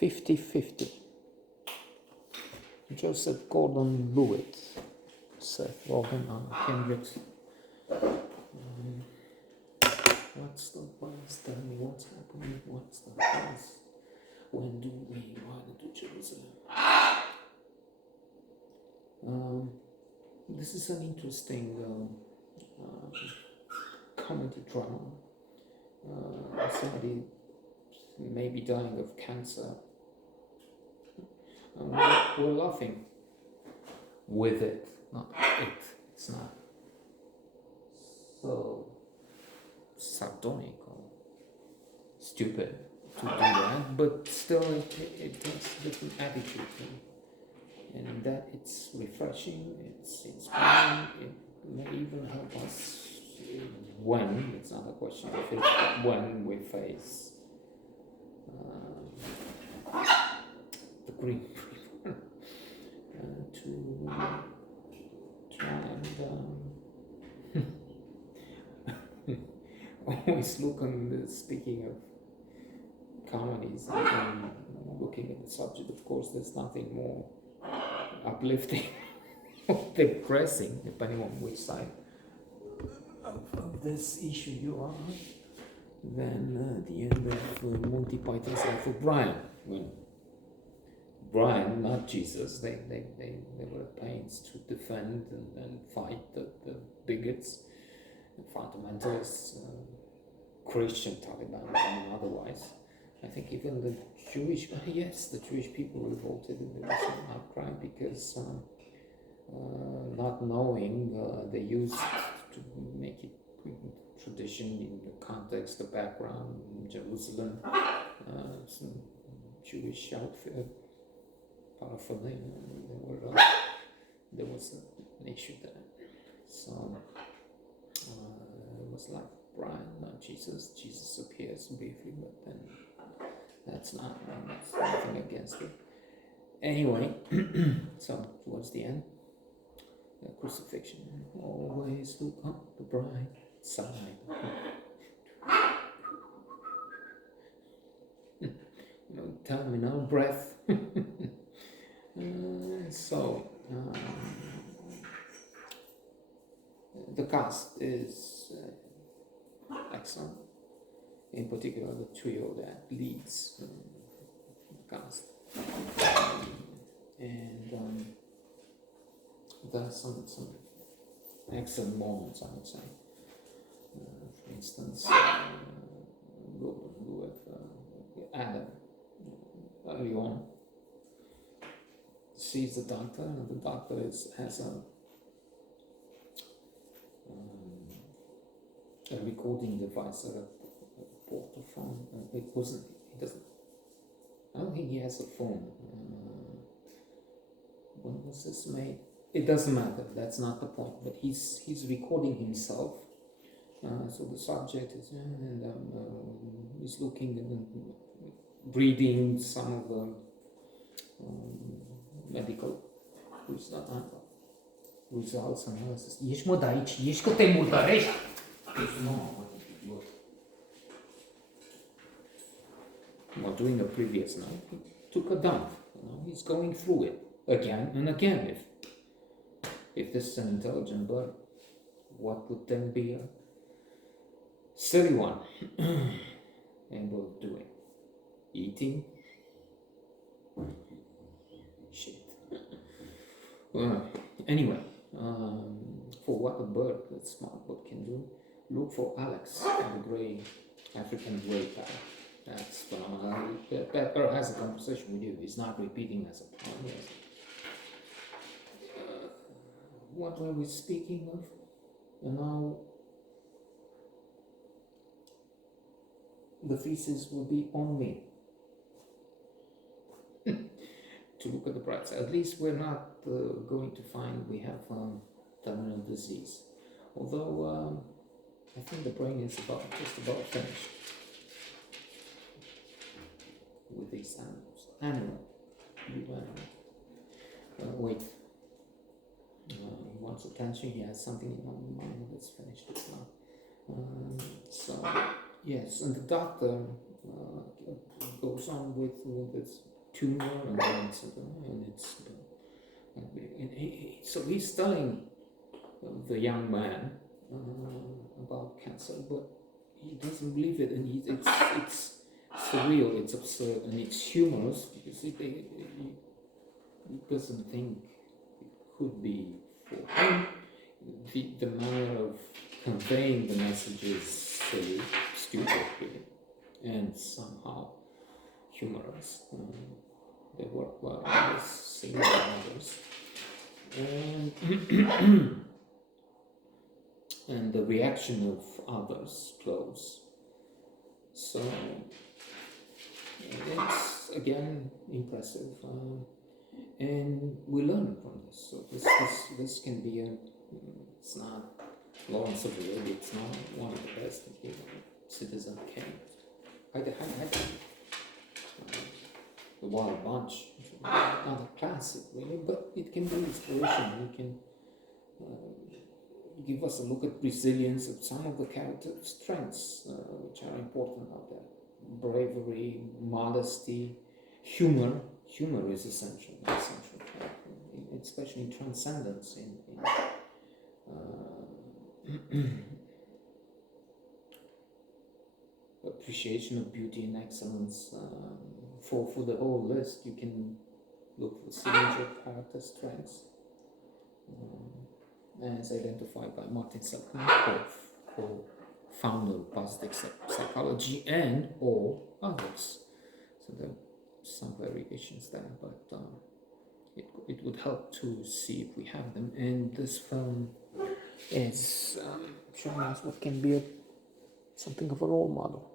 50-50. Joseph Gordon-Levitt, Seth Rogen, Anna Kendricks. What's the buzz? Tell me what's happening. What's the buzz? When do we ride to Jerusalem? This is an interesting comedy drama. Somebody may be dying of cancer. We're laughing with it, not it. It's not so sardonic or stupid to do that, but still it takes a different attitude. And that it's refreshing, it's inspiring, it may even help us when, it's not a question of if, but when we face the Green Reaper, to try and always look on the, speaking of comedies, looking at the subject, of course there's nothing more uplifting or depressing, depending on which side of this issue you are, than the end of Monty Python's Life of Brian, when Brian, not Jesus, they were at pains to defend and fight the bigots, the fundamentalists, Christian Taliban and otherwise. I think even the Jewish, yes, the Jewish people revolted, and there was an outcry because not knowing, they used to make it tradition in the context, the background, Jerusalem, some Jewish outfit, paraphernalia, there was an issue there. So it was like Brian, not Jesus. Jesus appears briefly, but then that's nothing against it. Anyway, so towards the end, the crucifixion. Always look on the bright side. Terminal breath. The cast is excellent. In particular, the trio that leads the cast. And there's some excellent moments, I would say. For instance, with Adam early on sees the doctor, and the doctor has a recording device, a portaphone. I don't think he has a phone. When was this made? It doesn't matter, that's not the point, but he's recording himself. So the subject is, and he's looking and reading some of the medical results, analysis. Ești mă de aici, ești că te murdărești. Well, during the previous night, he took a dump. He's going through it again and again. If this is an intelligent bird, what would then be a silly one able of doing? Eating? Shit. Anyway, for what a bird, a smart bird can do, look for Alex, the grey African grey parrot. That's phenomenal. That bird has a conversation with you. He's not repeating as a poem. What were we speaking of? And now the thesis will be on me to look at the bright side. At least we're not going to find we have terminal disease. Although I think the brain is just about finished with these animals. Wait. He wants attention, he has something in mind that's finished as well. So Yes, and the doctor goes on with its tumor, and then so he's telling the young man about cancer, but he doesn't believe it, and it's surreal, it's absurd, and it's humorous because he doesn't think it could be for him. The manner of conveying the message is silly, stupid, really, and somehow humorous. They work well in this scene and others. And, and the reaction of others close. So it's again impressive. And we learn from this. So this can be it's not Lawrence of Arabia, it's not one of the best Citizen Kane. I The Wild Bunch, not a classic really, but it can be inspiration. It can give us a look at resilience of some of the character strengths which are important out there. Bravery, modesty, humor. Humor is essential, especially in transcendence, in appreciation of beauty and excellence. For the whole list, you can look for signature character strengths as identified by Martin Seligman, co-founder of positive psychology, and or others. So there are some variations there, but it would help to see if we have them. And this film is showing us what can be something of a role model.